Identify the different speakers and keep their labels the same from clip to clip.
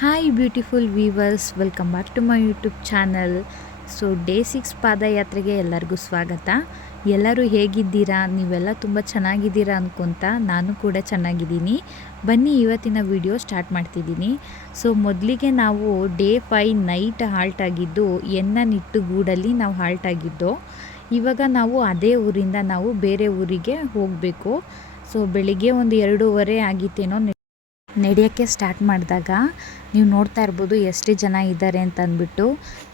Speaker 1: Hi beautiful viewers welcome back to my YouTube channel so day six ಪಾದಯಾತ್ರೆಗೆ ಎಲ್ಲರಿಗೂ ಸ್ವಾಗತ. ಎಲ್ಲರೂ ಹೇಗಿದ್ದೀರಾ? ನೀವೆಲ್ಲ ತುಂಬ ಚೆನ್ನಾಗಿದ್ದೀರಾ ಅಂದ್ಕೊತ ನಾನು ಕೂಡ ಚೆನ್ನಾಗಿದ್ದೀನಿ. ಬನ್ನಿ, ಇವತ್ತಿನ ವಿಡಿಯೋ ಸ್ಟಾರ್ಟ್ ಮಾಡ್ತಿದ್ದೀನಿ. ಸೊ ಮೊದಲಿಗೆ ನಾವು ಡೇ ಫೈ ನೈಟ್ ಹಾಲ್ಟ್ ಆಗಿದ್ದು, ಎನ್ನ ನಿಟ್ಟುಗೂಡಲ್ಲಿ ನಾವು ಹಾಲ್ಟ್ ಆಗಿದ್ದು. ಇವಾಗ ನಾವು ಅದೇ ಊರಿಂದ ನಾವು ಬೇರೆ ಊರಿಗೆ ಹೋಗಬೇಕು. ಸೊ ಬೆಳಿಗ್ಗೆ ಒಂದು ಎರಡೂವರೆ ಆಗಿತ್ತೇನೋ ನಡೆಯೋಕ್ಕೆ ಸ್ಟಾರ್ಟ್ ಮಾಡಿದಾಗ ನೀವು ನೋಡ್ತಾ ಇರ್ಬೋದು ಎಷ್ಟು ಜನ ಇದ್ದಾರೆ ಅಂತ ಅಂದ್ಬಿಟ್ಟು.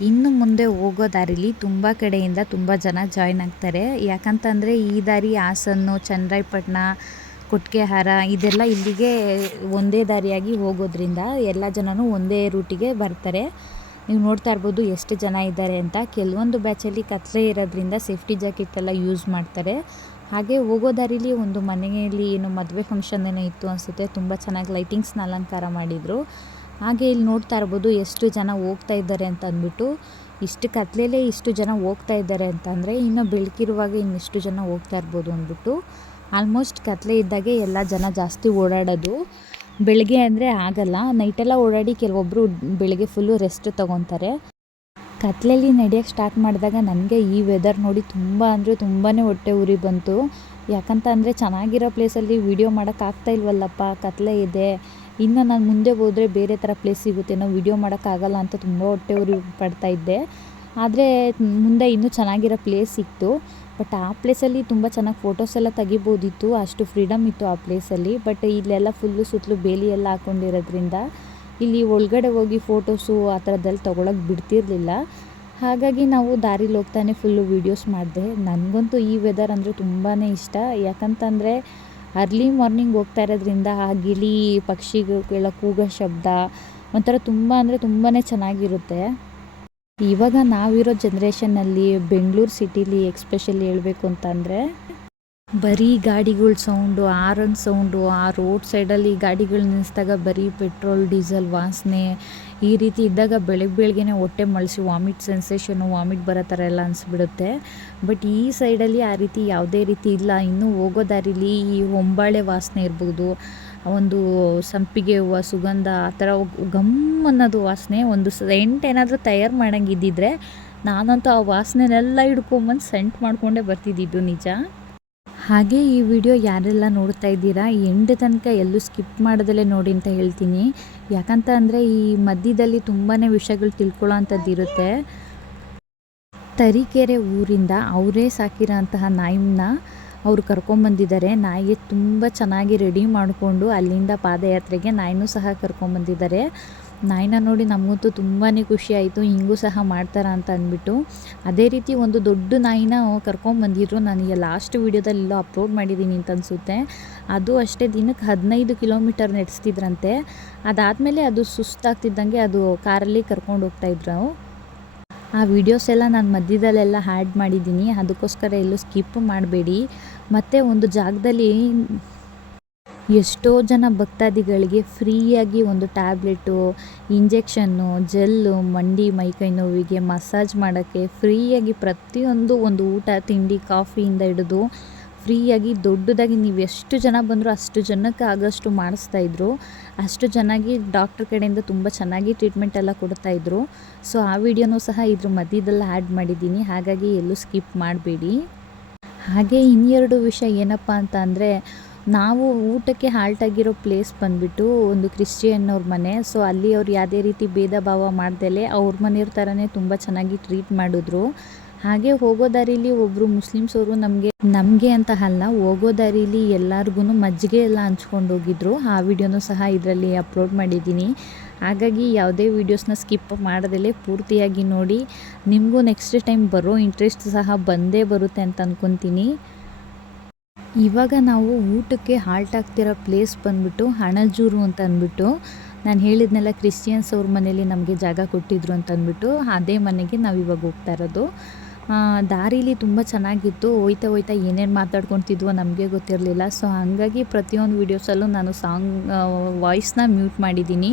Speaker 1: ಇನ್ನು ಮುಂದೆ ಹೋಗೋ ದಾರಿಲಿ ತುಂಬ ಕಡೆಯಿಂದ ತುಂಬ ಜನ ಜಾಯ್ನ್ ಆಗ್ತಾರೆ. ಯಾಕಂತಂದರೆ ಈ ದಾರಿ ಹಾಸನ್ನು ಚನ್ನರಾಯಪಟ್ಟಣ ಕೊಟ್ಕೆಹಾರ ಇದೆಲ್ಲ ಇಲ್ಲಿಗೆ ಒಂದೇ ದಾರಿಯಾಗಿ ಹೋಗೋದ್ರಿಂದ ಎಲ್ಲ ಜನನೂ ಒಂದೇ ರೂಟಿಗೆ ಬರ್ತಾರೆ. ನೀವು ನೋಡ್ತಾ ಇರ್ಬೋದು ಎಷ್ಟು ಜನ ಇದ್ದಾರೆ ಅಂತ. ಕೆಲವೊಂದು ಬ್ಯಾಚಲ್ಲಿ ಕತ್ಲೆ ಇರೋದ್ರಿಂದ ಸೇಫ್ಟಿ ಜಾಕೆಟ್ ಎಲ್ಲ ಯೂಸ್ ಮಾಡ್ತಾರೆ. ಹಾಗೆ ಹೋಗೋ ದಾರಿಲಿ ಒಂದು ಮನೆಯಲ್ಲಿ ಏನು ಮದುವೆ ಫಂಕ್ಷನ್ ಏನೋ ಇತ್ತು ಅನಿಸುತ್ತೆ. ತುಂಬ ಚೆನ್ನಾಗಿ ಲೈಟಿಂಗ್ಸ್ನ ಅಲಂಕಾರ ಮಾಡಿದರು. ಹಾಗೆ ಇಲ್ಲಿ ನೋಡ್ತಾ ಇರ್ಬೋದು ಎಷ್ಟು ಜನ ಹೋಗ್ತಾ ಇದ್ದಾರೆ ಅಂತ ಅಂದ್ಬಿಟ್ಟು. ಇಷ್ಟು ಕತ್ಲೆಲೇ ಇಷ್ಟು ಜನ ಹೋಗ್ತಾ ಇದ್ದಾರೆ ಅಂತಂದರೆ ಇನ್ನು ಬೆಳಕಿರುವಾಗ ಇನ್ನಿಷ್ಟು ಜನ ಹೋಗ್ತಾ ಇರ್ಬೋದು ಅಂದ್ಬಿಟ್ಟು. ಆಲ್ಮೋಸ್ಟ್ ಕತ್ಲೆ ಇದ್ದಾಗೆ ಎಲ್ಲ ಜನ ಜಾಸ್ತಿ ಓಡಾಡೋದು. ಬೆಳಗ್ಗೆ ಅಂದರೆ ಆಗಲ್ಲ. ನೈಟೆಲ್ಲ ಓಡಾಡಿ ಕೆಲವೊಬ್ಬರು ಬೆಳಗ್ಗೆ ಫುಲ್ಲು ರೆಸ್ಟ್ ತೊಗೊತಾರೆ. ಕತ್ಲಲ್ಲಿ ನಡೆಯೋಕ್ಕೆ ಸ್ಟಾರ್ಟ್ ಮಾಡಿದಾಗ ನನಗೆ ಈ ವೆದರ್ ನೋಡಿ ತುಂಬ ಅಂದರೆ ತುಂಬಾ ಹೊಟ್ಟೆ ಉರಿ ಬಂತು. ಯಾಕಂತ ಅಂದರೆ ಚೆನ್ನಾಗಿರೋ ಪ್ಲೇಸಲ್ಲಿ ವೀಡಿಯೋ ಮಾಡೋಕ್ಕಾಗ್ತಾ ಇಲ್ವಲ್ಲಪ್ಪ? ಕತ್ಲೆ ಇದೆ. ಇನ್ನು ನಾನು ಮುಂದೆ ಹೋದರೆ ಬೇರೆ ಥರ ಪ್ಲೇಸ್ ಸಿಗುತ್ತೇನೋ ವೀಡಿಯೋ ಮಾಡೋಕ್ಕಾಗಲ್ಲ ಅಂತ ತುಂಬ ಹೊಟ್ಟೆ ಉರಿ ಪಡ್ತಾ ಇದ್ದೆ. ಆದರೆ ಮುಂದೆ ಇನ್ನೂ ಚೆನ್ನಾಗಿರೋ ಪ್ಲೇಸ್ ಸಿಕ್ತು. ಬಟ್ ಆ ಪ್ಲೇಸಲ್ಲಿ ತುಂಬ ಚೆನ್ನಾಗಿ ಫೋಟೋಸ್ ಎಲ್ಲ ತೆಗಿಬೋದಿತ್ತು. ಅಷ್ಟು ಫ್ರೀಡಮ್ ಇತ್ತು ಆ ಪ್ಲೇಸಲ್ಲಿ ಬಟ್ ಇಲ್ಲೆಲ್ಲ ಫುಲ್ಲು ಸುತ್ತಲೂ ಬೇಲಿ ಎಲ್ಲ ಹಾಕ್ಕೊಂಡಿರೋದ್ರಿಂದ ಇಲ್ಲಿ ಒಳಗಡೆ ಹೋಗಿ ಫೋಟೋಸು ಆ ಥರದ್ದೆಲ್ಲ ತೊಗೊಳಕ್ಕೆ ಬಿಡ್ತಿರಲಿಲ್ಲ. ಹಾಗಾಗಿ ನಾವು ದಾರಿಲಿ ಹೋಗ್ತಾನೆ ಫುಲ್ಲು ವೀಡಿಯೋಸ್ ಮಾಡಿದೆ. ನನಗಂತೂ ಈ ವೆದರ್ ಅಂದರೆ ತುಂಬಾ ಇಷ್ಟ. ಯಾಕಂತಂದರೆ ಅರ್ಲಿ ಮಾರ್ನಿಂಗ್ ಹೋಗ್ತಾ ಇರೋದ್ರಿಂದ ಆ ಗಿಳಿ, ಪಕ್ಷಿಗಳ ಕೂಗೋ ಶಬ್ದ ಒಂಥರ ತುಂಬ ಅಂದರೆ ತುಂಬಾ ಚೆನ್ನಾಗಿರುತ್ತೆ. ಇವಾಗ ನಾವಿರೋ ಜನ್ರೇಷನ್ನಲ್ಲಿ ಬೆಂಗಳೂರು ಸಿಟೀಲಿ ಎಕ್ಸ್ಪೆಷಲಿ ಹೇಳಬೇಕು ಅಂತಂದರೆ ಬರೀ ಗಾಡಿಗಳ ಸೌಂಡು ಆರನ್ ಸೌಂಡು, ಆ ರೋಡ್ ಸೈಡಲ್ಲಿ ಗಾಡಿಗಳು ನಿಲ್ಲಿಸಿದಾಗ ಬರೀ ಪೆಟ್ರೋಲ್, ಡೀಸೆಲ್, ವಾಸನೆ ಈ ರೀತಿ ಇದ್ದಾಗ ಬೆಳಗ್ಗೆ ಬೆಳಗ್ಗೆನೆ ಹೊಟ್ಟೆ ಮಳಿಸಿ ವಾಮಿಟ್ ಸೆನ್ಸೇಷನು, ವಾಮಿಟ್ ಬರೋ ಥರ ಎಲ್ಲ ಅನಿಸ್ಬಿಡುತ್ತೆ. ಬಟ್ ಈ ಸೈಡಲ್ಲಿ ಆ ರೀತಿ ಯಾವುದೇ ರೀತಿ ಇಲ್ಲ. ಇನ್ನೂ ಹೋಗೋ ದಾರಿಲಿ ಈ ಹೊಂಬಾಳೆ ವಾಸನೆ ಇರ್ಬೋದು ಒಂದು ಸಂಪಿಗೆ ಹೂವು, ಸುಗಂಧ, ಆ ಥರ ಗಮ್ ಅನ್ನೋದು ವಾಸನೆ, ಒಂದು ಸೆಂಟ್ ಏನಾದರೂ ತಯಾರು ಮಾಡಂಗಿದ್ದಿದ್ರೆ ನಾನಂತೂ ಆ ವಾಸನೆನೆಲ್ಲ ಹಿಡ್ಕೊಂಬಂದು ಸೆಂಟ್ ಮಾಡಿಕೊಂಡೇ ಬರ್ತಿದ್ದಿದ್ದು ನಿಜ. ಹಾಗೆ ಈ ವಿಡಿಯೋ ಯಾರೆಲ್ಲ ನೋಡ್ತಾ ಇದ್ದೀರಾ ಎಂಡ್ ತನಕ ಎಲ್ಲೂ ಸ್ಕಿಪ್ ಮಾಡೋದಲ್ಲೇ ನೋಡಿ ಅಂತ ಹೇಳ್ತೀನಿ. ಯಾಕಂತ ಅಂದರೆ ಈ ಮಧ್ಯದಲ್ಲಿ ತುಂಬಾ ವಿಷಯಗಳು ತಿಳ್ಕೊಳ್ಳೋ ಅಂಥದ್ದು ಇರುತ್ತೆ. ತರೀಕೆರೆ ಊರಿಂದ ಅವರೇ ಸಾಕಿರೋ ಅಂತಹ ನಾಯಿನ ಅವರು ಕರ್ಕೊಂಬಂದಿದ್ದಾರೆ ನಾಯಿಗೆ ತುಂಬ ಚೆನ್ನಾಗಿ ರೆಡಿ ಮಾಡಿಕೊಂಡು ಅಲ್ಲಿಂದ ಪಾದಯಾತ್ರೆಗೆ ನಾಯಿನೂ ಸಹ ಕರ್ಕೊಂಬಂದಿದ್ದಾರೆ ನಾಯಿನ ನೋಡಿ ನಮಗಂತೂ ತುಂಬಾ ಖುಷಿ ಆಯಿತು, ಹಿಂಗೂ ಸಹ ಮಾಡ್ತಾರ ಅಂತ ಅಂದ್ಬಿಟ್ಟು. ಅದೇ ರೀತಿ ಒಂದು ದೊಡ್ಡ ನಾಯಿನ ಕರ್ಕೊಂಬಂದಿದ್ರು ನನಗೆ ಲಾಸ್ಟ್ ವೀಡಿಯೋದಲ್ಲೆಲ್ಲ ಅಪ್ಲೋಡ್ ಮಾಡಿದ್ದೀನಿ ಅಂತ ಅನಿಸುತ್ತೆ. ಅದು ಅಷ್ಟೇ ದಿನಕ್ಕೆ ಹದಿನೈದು ಕಿಲೋಮೀಟರ್ ನಡೆಸ್ತಿದ್ರಂತೆ. ಅದಾದಮೇಲೆ ಅದು ಸುಸ್ತಾಗ್ತಿದ್ದಂಗೆ ಅದು ಕಾರಲ್ಲಿ ಕರ್ಕೊಂಡು ಹೋಗ್ತಾಯಿದ್ರು ಆ ವಿಡಿಯೋಸ್ ಎಲ್ಲ ನಾನು ಮಧ್ಯದಲ್ಲೆಲ್ಲ ಹ್ಯಾಡ್ ಮಾಡಿದ್ದೀನಿ ಅದಕ್ಕೋಸ್ಕರ ಎಲ್ಲೂ ಸ್ಕಿಪ್ ಮಾಡಬೇಡಿ. ಮತ್ತು ಒಂದು ಜಾಗದಲ್ಲಿ ಎಷ್ಟೋ ಜನ ಭಕ್ತಾದಿಗಳಿಗೆ ಫ್ರೀಯಾಗಿ ಒಂದು ಟ್ಯಾಬ್ಲೆಟು, ಇಂಜೆಕ್ಷನ್ನು, ಜೆಲ್ಲು, ಮಂಡಿ ಮೈಕೈ ನೋವಿಗೆ ಮಸಾಜ್ ಮಾಡೋಕ್ಕೆ ಫ್ರೀಯಾಗಿ ಪ್ರತಿಯೊಂದು ಒಂದು ಊಟ, ತಿಂಡಿ, ಕಾಫಿಯಿಂದ ಹಿಡಿದು ಫ್ರೀಯಾಗಿ ದೊಡ್ಡದಾಗಿ ನೀವು ಎಷ್ಟು ಜನ ಬಂದರೂ ಅಷ್ಟು ಜನಕ್ಕೆ ಆಗೋಷ್ಟು ಮಾಡಿಸ್ತಾಯಿದ್ರು ಅಷ್ಟು ಚೆನ್ನಾಗಿ ಡಾಕ್ಟ್ರ್ ಕಡೆಯಿಂದ ತುಂಬ ಚೆನ್ನಾಗಿ ಟ್ರೀಟ್ಮೆಂಟ್ ಎಲ್ಲ ಕೊಡ್ತಾಯಿದ್ರು ಸೊ, ಆ ವಿಡಿಯೋನೂ ಸಹ ಇದ್ರ ಮಧ್ಯದಲ್ಲಿ ಆ್ಯಡ್ ಮಾಡಿದ್ದೀನಿ. ಹಾಗಾಗಿ ಎಲ್ಲೂ ಸ್ಕಿಪ್ ಮಾಡಬೇಡಿ. ಹಾಗೆ ಇನ್ನೆರಡು ವಿಷಯ ಏನಪ್ಪ ಅಂತ ಅಂದರೆ ನಾವು ಊಟಕ್ಕೆ ಹಾಲ್ಟ್ ಆಗಿರೋ ಪ್ಲೇಸ್ ಬಂದುಬಿಟ್ಟು ಒಂದು ಕ್ರಿಶ್ಚಿಯನ್ ಅವ್ರ ಮನೆ. ಸೊ ಅಲ್ಲಿ ಅವ್ರು ಯಾವುದೇ ರೀತಿ ಭೇದ ಭಾವ ಮಾಡ್ದಲೇ ಅವ್ರ ಮನೆಯವ್ರ ಥರನೇ ತುಂಬ ಚೆನ್ನಾಗಿ ಟ್ರೀಟ್ ಮಾಡಿದ್ರು. ಹಾಗೆ ಹೋಗೋ ದಾರಿಲಿ ಒಬ್ಬರು ಮುಸ್ಲಿಮ್ಸ್ ಅವರು ನಮಗೆ ನಮಗೆ ಅಂತ ಅಲ್ಲ, ಹೋಗೋ ದಾರಿಲಿ ಎಲ್ಲರಿಗೂ ಮಜ್ಜಿಗೆ ಎಲ್ಲ ಹಂಚ್ಕೊಂಡು ಹೋಗಿದ್ರು. ಆ ವಿಡಿಯೋನೂ ಸಹ ಇದರಲ್ಲಿ ಅಪ್ಲೋಡ್ ಮಾಡಿದ್ದೀನಿ. ಹಾಗಾಗಿ ಯಾವುದೇ ವೀಡಿಯೋಸ್ನ ಸ್ಕಿಪ್ ಮಾಡದಲ್ಲೇ ಪೂರ್ತಿಯಾಗಿ ನೋಡಿ. ನಿಮಗೂ ನೆಕ್ಸ್ಟ್ ಟೈಮ್ ಬರೋ ಇಂಟ್ರೆಸ್ಟ್ ಸಹ ಬಂದೇ ಬರುತ್ತೆ ಅಂತ ಅಂದ್ಕೊತೀನಿ ಇವಾಗ ನಾವು ಊಟಕ್ಕೆ ಹಾಲ್ಟ್ ಆಗ್ತಿರೋ ಪ್ಲೇಸ್ ಬಂದ್ಬಿಟ್ಟು ಹಣಜೂರು ಅಂತ ಅಂದ್ಬಿಟ್ಟು, ನಾನು ಹೇಳಿದ್ನೆಲ್ಲ ಕ್ರಿಶ್ಚಿಯನ್ಸ್ ಅವ್ರ ಮನೇಲಿ ನಮಗೆ ಜಾಗ ಕೊಟ್ಟಿದ್ರು ಅಂತ ಅಂದ್ಬಿಟ್ಟು, ಅದೇ ಮನೆಗೆ ನಾವು ಇವಾಗ ಹೋಗ್ತಾ ಇರೋದು. ದಾರೀಲಿ ತುಂಬ ಚೆನ್ನಾಗಿತ್ತು. ಹೋಯ್ತಾ ಹೋಯ್ತಾ ಏನೇನು ಮಾತಾಡ್ಕೊತಿದ್ವೋ ನಮಗೆ ಗೊತ್ತಿರಲಿಲ್ಲ. ಸೊ ಹಾಗಾಗಿ ಪ್ರತಿಯೊಂದು ವೀಡಿಯೋಸಲ್ಲೂ ನಾನು ಸಾಂಗ್ ವಾಯ್ಸ್ನ ಮ್ಯೂಟ್ ಮಾಡಿದ್ದೀನಿ.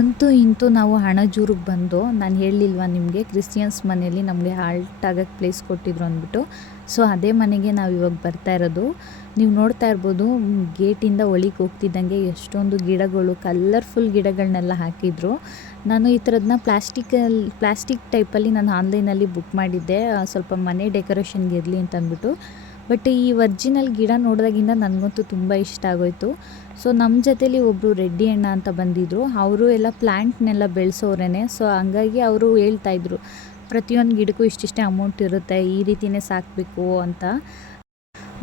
Speaker 1: ಅಂತೂ ಇಂತೂ ನಾವು ಹಣಜೂರಿಗೆ ಬಂದು, ನಾನು ಹೇಳಲಿಲ್ವಾ ನಿಮಗೆ ಕ್ರಿಶ್ಚಿಯನ್ಸ್ ಮನೇಲಿ ನಮಗೆ ಹಾಲ್ಟ್ ಆಗೋಕ್ಕೆ ಪ್ಲೇಸ್ ಕೊಟ್ಟಿದ್ರು ಅಂದ್ಬಿಟ್ಟು ಸೊ ಅದೇ ಮನೆಗೆ ನಾವು ಇವಾಗ ಬರ್ತಾ ಇರೋದು. ನೀವು ನೋಡ್ತಾ ಇರ್ಬೋದು, ಗೇಟಿಂದ ಒಳಗೆ ಹೋಗ್ತಿದ್ದಂಗೆ ಎಷ್ಟೊಂದು ಗಿಡಗಳು ಕಲರ್ಫುಲ್ ಗಿಡಗಳನ್ನೆಲ್ಲ ಹಾಕಿದ್ರು. ನಾನು ಈ ಥರದನ್ನ ಪ್ಲಾಸ್ಟಿಕಲ್ಲಿ ಪ್ಲಾಸ್ಟಿಕ್ ಟೈಪಲ್ಲಿ ನಾನು ಆನ್ಲೈನಲ್ಲಿ ಬುಕ್ ಮಾಡಿದ್ದೆ. ಸ್ವಲ್ಪ ಮನೆ ಡೆಕೋರೇಷನ್ಗೆ ಇರಲಿ ಅಂತ ಅಂದ್ಬಿಟ್ಟು ಬಟ್ ಈ ಒರ್ಜಿನಲ್ ಗಿಡ ನೋಡಿದಾಗಿಂದ ನನಗಂತೂ ತುಂಬ ಇಷ್ಟ ಆಗೋಯ್ತು. ಸೊ ನಮ್ಮ ಜೊತೇಲಿ ಒಬ್ಬರು ರೆಡ್ಡಿ ಅಣ್ಣ ಅಂತ ಬಂದಿದ್ದರು ಅವರು ಎಲ್ಲ ಪ್ಲ್ಯಾಂಟ್ನೆಲ್ಲ ಬೆಳೆಸೋರೇನೆ. ಸೊ ಹಂಗಾಗಿ ಅವರು ಹೇಳ್ತಾಯಿದ್ರು ಪ್ರತಿಯೊಂದು ಗಿಡಕ್ಕೂ ಇಷ್ಟಿಷ್ಟೇ ಅಮೌಂಟ್ ಇರುತ್ತೆ, ಈ ರೀತಿಯೇ ಸಾಕಬೇಕು ಅಂತ.